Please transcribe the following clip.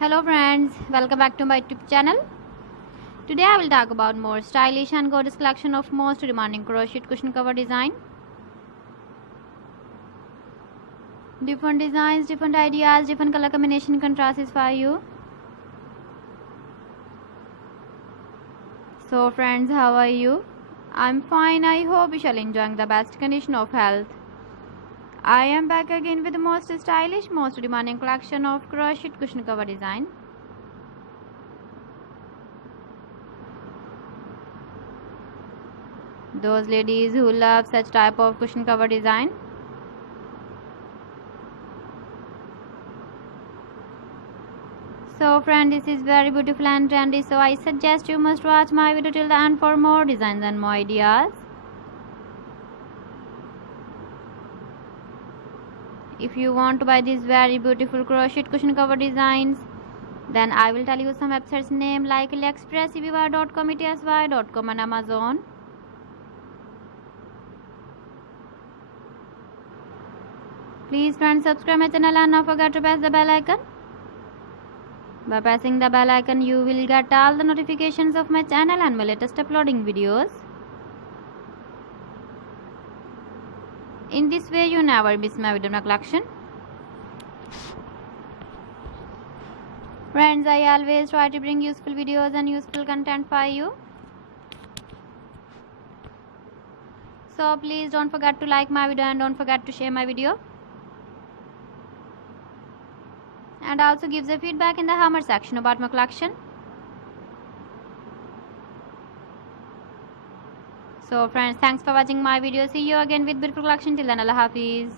Hello friends, welcome back to my YouTube channel. Today I will talk about more stylish and gorgeous collection of most demanding crochet cushion cover design. Different designs, different ideas, different color combination contrasts for you. So friends, how are you? I'm fine. I hope you shall enjoying the best condition of health. I am back again with the most stylish, most demanding collection of crochet cushion cover design. Those ladies who love such type of cushion cover design. So friend, this is very beautiful and trendy, so I suggest you must watch my video till the end for more designs and more ideas. If you want to buy these very beautiful crochet cushion cover designs, then I will tell you some websites name like AliExpress, eBay.com, etsy.com and Amazon. Please friends, subscribe my channel and not forget to press the bell icon. By pressing the bell icon, you will get all the notifications of my channel and my latest uploading videos. In this way, you never miss my video collection. Friends, I always try to bring useful videos and useful content for you. So please don't forget to like my video and don't forget to share my video. And also give the feedback in the hammer section about my collection. So friends, thanks for watching my video. See you again with beautiful collection. Till then, Allah Hafiz.